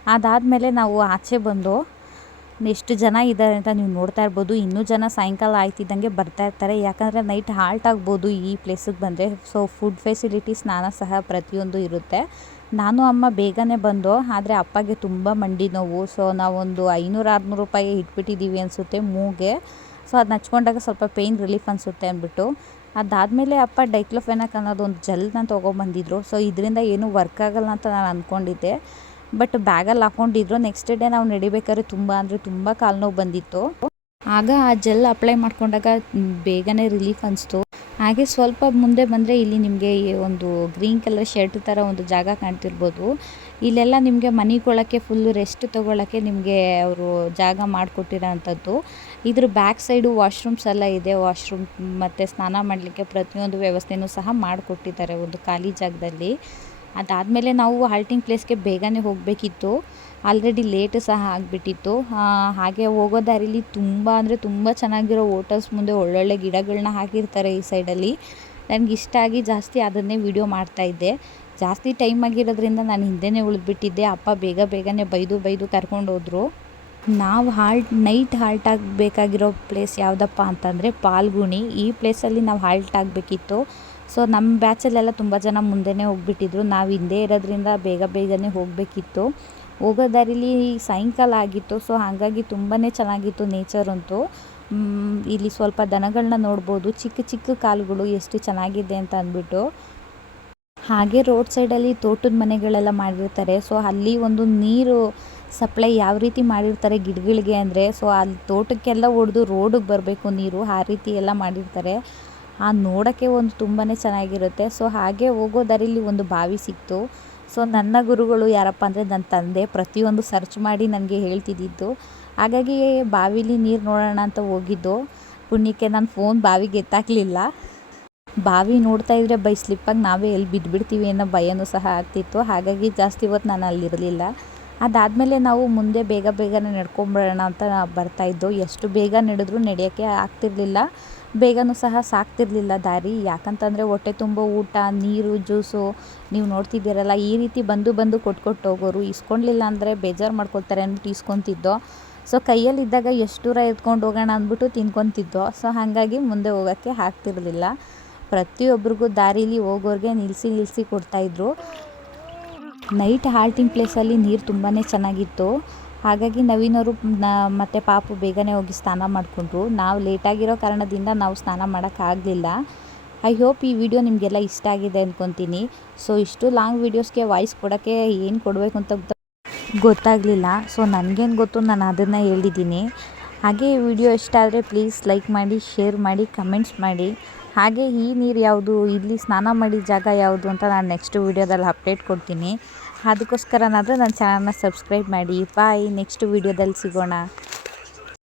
Speaker 1: ಅದಾದಮೇಲೆ ನಾವು ಆಚೆ ಬಂದು ಎಷ್ಟು ಜನ ಇದ್ದಾರೆ ಅಂತ ನೀವು ನೋಡ್ತಾ ಇರ್ಬೋದು. ಇನ್ನೂ ಜನ ಸಾಯಂಕಾಲ ಆಯ್ತಿದ್ದಂಗೆ ಬರ್ತಾ ಇರ್ತಾರೆ. ಯಾಕಂದರೆ ನೈಟ್ ಹಾಲ್ಟ್ ಆಗ್ಬೋದು ಈ ಪ್ಲೇಸಿಗೆ ಬಂದರೆ. ಸೊ ಫುಡ್ ಫೆಸಿಲಿಟೀಸ್ ಸ್ನಾನ ಸಹ ಪ್ರತಿಯೊಂದು ಇರುತ್ತೆ. ನಾನು, ಅಮ್ಮ ಬೇಗನೆ ಬಂದು, ಆದರೆ ಅಪ್ಪಗೆ ತುಂಬ ಮಂಡಿ ನೋವು. ಸೊ ನಾವೊಂದು ಐನೂರು, ಆರುನೂರು ರೂಪಾಯಿ ಇಟ್ಬಿಟ್ಟಿದ್ದೀವಿ ಅನಿಸುತ್ತೆ ಮೂಗೆ. ಸೊ ಅದನ್ನ ಹಚ್ಕೊಂಡಾಗ ಸ್ವಲ್ಪ ಪೇಯ್ನ್ ರಿಲೀಫ್ ಅನಿಸುತ್ತೆ ಅಂದ್ಬಿಟ್ಟು ಅದಾದಮೇಲೆ ಅಪ್ಪ ಡೈಕ್ಲೋಫೆನಕ್ ಅನ್ನೋದು ಒಂದು ಜೆಲ್ನ ತೊಗೊಬಂದಿದ್ರು. ಸೊ ಇದರಿಂದ ಏನೂ ವರ್ಕ್ ಆಗಲ್ಲ ಅಂತ ನಾನು ಅಂದ್ಕೊಂಡಿದ್ದೆ ಬಟ್ ಬ್ಯಾಗಲ್ಲಿ ಹಾಕೊಂಡಿದ್ರು. ನೆಕ್ಸ್ಟ್ ಡೇ ನಾವು ನಡಿಬೇಕಾದ್ರೆ ತುಂಬ ಅಂದರೆ ತುಂಬ ಕಾಲು ನೋವು ಬಂದಿತ್ತು. ಆಗ ಆ ಜೆಲ್ ಅಪ್ಲೈ ಮಾಡ್ಕೊಂಡಾಗ ಬೇಗನೆ ರಿಲೀಫ್ ಅನಿಸ್ತು. ಹಾಗೆ ಸ್ವಲ್ಪ ಮುಂದೆ ಬಂದರೆ ಇಲ್ಲಿ ನಿಮಗೆ ಒಂದು ಗ್ರೀನ್ ಕಲರ್ ಶರ್ಟ್ ಥರ ಒಂದು ಜಾಗ ಕಾಣ್ತಿರ್ಬೋದು. ಇಲ್ಲೆಲ್ಲ ನಿಮಗೆ ಮನಿಗೊಳಕ್ಕೆ ಫುಲ್ಲು ರೆಸ್ಟ್ ತೊಗೊಳಕ್ಕೆ ನಿಮಗೆ ಅವರು ಜಾಗ ಮಾಡಿಕೊಟ್ಟಿರೋ ಅಂಥದ್ದು ಇದ್ರ ಬ್ಯಾಕ್ ಸೈಡು ವಾಶ್ರೂಮ್ಸ್ ಎಲ್ಲ ಇದೆ. ವಾಶ್ರೂಮ್ ಮತ್ತು ಸ್ನಾನ ಮಾಡಲಿಕ್ಕೆ ಪ್ರತಿಯೊಂದು ವ್ಯವಸ್ಥೆನೂ ಸಹ ಮಾಡಿಕೊಟ್ಟಿದ್ದಾರೆ ಒಂದು ಖಾಲಿ ಜಾಗದಲ್ಲಿ. ಅದಾದಮೇಲೆ ನಾವು ಹಾಲ್ಟಿಂಗ್ ಪ್ಲೇಸ್ಗೆ ಬೇಗನೆ ಹೋಗಬೇಕಿತ್ತು. ಆಲ್ರೆಡಿ ಲೇಟ್ ಸಹ ಆಗಿಬಿಟ್ಟಿತ್ತು. ಹಾಗೆ ಹೋಗೋ ದಾರಿಲಿ ತುಂಬ ಅಂದರೆ ತುಂಬ ಚೆನ್ನಾಗಿರೋ ಹೋಟೆಲ್ಸ್ ಮುಂದೆ ಒಳ್ಳೊಳ್ಳೆ ಗಿಡಗಳನ್ನ ಹಾಕಿರ್ತಾರೆ ಈ ಸೈಡಲ್ಲಿ ನನಗೆ ಇಷ್ಟ ಆಗಿ ಜಾಸ್ತಿ ಅದನ್ನೇ ವಿಡಿಯೋ ಮಾಡ್ತಾಯಿದ್ದೆ ಜಾಸ್ತಿ ಟೈಮ್ ಆಗಿರೋದ್ರಿಂದ ನಾನು ಹಿಂದೆನೇ ಉಳಿದ್ಬಿಟ್ಟಿದ್ದೆ. ಅಪ್ಪ ಬೇಗ ಬೇಗನೆ ಬೈದು ಬೈದು ಕರ್ಕೊಂಡು ಹೋದರು. ನಾವು ಹಾಲ್ಟ್ ನೈಟ್ ಹಾಲ್ಟ್ ಆಗಬೇಕಾಗಿರೋ ಪ್ಲೇಸ್ ಯಾವುದಪ್ಪ ಅಂತಂದರೆ ಪಾಲ್ಗುಣಿ. ಈ ಪ್ಲೇಸಲ್ಲಿ ನಾವು ಹಾಲ್ಟ್ ಆಗಬೇಕಿತ್ತು. ಸೊ ನಮ್ಮ ಬ್ಯಾಚಲ್ಲೆಲ್ಲ ತುಂಬ ಜನ ಮುಂದೆನೇ ಹೋಗ್ಬಿಟ್ಟಿದ್ರು. ನಾವು ಹಿಂದೆ ಇರೋದ್ರಿಂದ ಬೇಗ ಬೇಗನೆ ಹೋಗಬೇಕಿತ್ತು. ಹೋಗೋ ದಾರಿಲಿ ಸಾಯಂಕಾಲ ಆಗಿತ್ತು. ಸೊ ಹಾಗಾಗಿ ತುಂಬಾ ಚೆನ್ನಾಗಿತ್ತು ನೇಚರ್ ಅಂತೂ. ಇಲ್ಲಿ ಸ್ವಲ್ಪ ದನಗಳನ್ನ ನೋಡ್ಬೋದು. ಚಿಕ್ಕ ಚಿಕ್ಕ ಕಾಲುಗಳು ಎಷ್ಟು ಚೆನ್ನಾಗಿದೆ ಅಂತ ಅಂದ್ಬಿಟ್ಟು. ಹಾಗೆ ರೋಡ್ ಸೈಡಲ್ಲಿ ತೋಟದ ಮನೆಗಳೆಲ್ಲ ಮಾಡಿರ್ತಾರೆ. ಸೊ ಅಲ್ಲಿ ಒಂದು ನೀರು ಸಪ್ಲೈ ಯಾವ ರೀತಿ ಮಾಡಿರ್ತಾರೆ ಗಿಡಗಳಿಗೆ ಅಂದರೆ, ಸೊ ಅಲ್ಲಿ ತೋಟಕ್ಕೆಲ್ಲ ಹೊಡೆದು ರೋಡಿಗೆ ಬರಬೇಕು ನೀರು, ಆ ರೀತಿ ಎಲ್ಲ ಮಾಡಿರ್ತಾರೆ. ಆ ನೋಡೋಕ್ಕೆ ಒಂದು ತುಂಬಾ ಚೆನ್ನಾಗಿರುತ್ತೆ. ಸೊ, ಹಾಗೆ ಹೋಗೋ ದಾರಿಲಿ ಒಂದು ಬಾವಿ ಸಿಕ್ತು. ಸೊ, ನನ್ನ ಗುರುಗಳು ಯಾರಪ್ಪ ಅಂದರೆ ನನ್ನ ತಂದೆ. ಪ್ರತಿಯೊಂದು ಸರ್ಚ್ ಮಾಡಿ ನನಗೆ ಹೇಳ್ತಿದ್ದಿದ್ದು. ಹಾಗಾಗಿ ಬಾವಿಲಿ ನೀರು ನೋಡೋಣ ಅಂತ ಹೋಗಿದ್ದು. ಪುಣ್ಯಕ್ಕೆ ನಾನು ಫೋನ್ ಬಾವಿಗೆ ಎತ್ತಾಕಲಿಲ್ಲ. ಬಾವಿ ನೋಡ್ತಾ ಇದ್ರೆ ಬೈ ಸ್ಲಿಪ್ಪಾಗಿ ನಾವೇ ಎಲ್ಲಿ ಬಿದ್ದುಬಿಡ್ತೀವಿ ಅನ್ನೋ ಭಯನೂ ಸಹ ಆಗ್ತಿತ್ತು. ಹಾಗಾಗಿ ಜಾಸ್ತಿ ಹೊತ್ತು ನಾನು ಅಲ್ಲಿರಲಿಲ್ಲ. ಅದಾದಮೇಲೆ ನಾವು ಮುಂದೆ ಬೇಗ ಬೇಗನೆ ನಡ್ಕೊಂಬರೋಣ ಅಂತ ಬರ್ತಾಯಿದ್ದು ಎಷ್ಟು ಬೇಗ ನಡೆದ್ರೂ ನಡೆಯೋಕ್ಕೆ ಆಗ್ತಿರ್ಲಿಲ್ಲ. ಬೇಗನೂ ಸಹ ಸಾಕ್ತಿರ್ಲಿಲ್ಲ ದಾರಿ. ಯಾಕಂತಂದರೆ ಹೊಟ್ಟೆ ತುಂಬ ಊಟ, ನೀರು, ಜ್ಯೂಸು ನೀವು ನೋಡ್ತಿದ್ದೀರಲ್ಲ, ಈ ರೀತಿ ಬಂದು ಬಂದು ಕೊಟ್ಕೊಟ್ಟು ಹೋಗೋರು ಇಸ್ಕೊಳ್ಲಿಲ್ಲ ಅಂದರೆ ಬೇಜಾರು ಮಾಡ್ಕೊಳ್ತಾರೆ ಅಂದ್ಬಿಟ್ಟು ಇಸ್ಕೊತಿದ್ದೋ. ಸೊ, ಕೈಯಲ್ಲಿದ್ದಾಗ ಎಷ್ಟು ದೂರ ಎತ್ಕೊಂಡು ಹೋಗೋಣ ಅಂದ್ಬಿಟ್ಟು ತಿನ್ಕೊತಿದ್ದೋ. ಸೊ, ಹಾಗಾಗಿ ಮುಂದೆ ಹೋಗೋಕ್ಕೆ ಆಗ್ತಿರಲಿಲ್ಲ. ಪ್ರತಿಯೊಬ್ಬರಿಗೂ ದಾರೀಲಿ ಹೋಗೋರಿಗೆ ನಿಲ್ಲಿಸಿ ನಿಲ್ಲಿಸಿ ಕೊಡ್ತಾಯಿದ್ರು ನೈಟ್ ಹಾಲ್ಟಿಂಗ್ ಪ್ಲೇಸಲ್ಲಿ ನೀರು ತುಂಬಾ ಚೆನ್ನಾಗಿತ್ತು. ಹಾಗಾಗಿ ನವೀನವರು ಮತ್ತು ಪಾಪು ಬೇಗನೆ ಹೋಗಿ ಸ್ನಾನ ಮಾಡಿಕೊಂಡ್ರು. ನಾವು ಲೇಟಾಗಿರೋ ಕಾರಣದಿಂದ ನಾವು ಸ್ನಾನ ಮಾಡೋಕ್ಕಾಗಲಿಲ್ಲ ಐ ಹೋಪ್ ಈ ವಿಡಿಯೋ ನಿಮಗೆಲ್ಲ ಇಷ್ಟ ಆಗಿದೆ ಅಂದ್ಕೊತೀನಿ ಸೊ ಇಷ್ಟು ಲಾಂಗ್ ವೀಡಿಯೋಸ್ಗೆ ವಾಯ್ಸ್ ಕೊಡೋಕ್ಕೆ ಏನು ಕೊಡಬೇಕು ಅಂತ ಗೊತ್ತ- ಗೊತ್ತಾಗಲಿಲ್ಲ. ಸೊ ನನಗೇನು ಗೊತ್ತು ನಾನು ಅದನ್ನು ಹೇಳಿದ್ದೀನಿ ಹಾಗೆ ಈ ವಿಡಿಯೋ ಇಷ್ಟ ಆದರೆ ಪ್ಲೀಸ್ ಲೈಕ್ ಮಾಡಿ ಶೇರ್ ಮಾಡಿ ಕಮೆಂಟ್ಸ್ ಮಾಡಿ. ಹಾಗೆ ಈ ನೀರು ಯಾವುದು, ಇಲ್ಲಿ ಸ್ನಾನ ಮಾಡಿದ ಜಾಗ ಯಾವುದು ಅಂತ ನಾನು ನೆಕ್ಸ್ಟ್ ವೀಡಿಯೋದಲ್ಲಿ ಅಪ್ಡೇಟ್ ಕೊಡ್ತೀನಿ. ಅದಕ್ಕೋಸ್ಕರನಾದರೂ ನನ್ನ ಚಾನಲ್ನ ಸಬ್ಸ್ಕ್ರೈಬ್ ಮಾಡಿ. ಬಾಯ್ ನೆಕ್ಸ್ಟ್ ವೀಡಿಯೋದಲ್ಲಿ ಸಿಗೋಣ.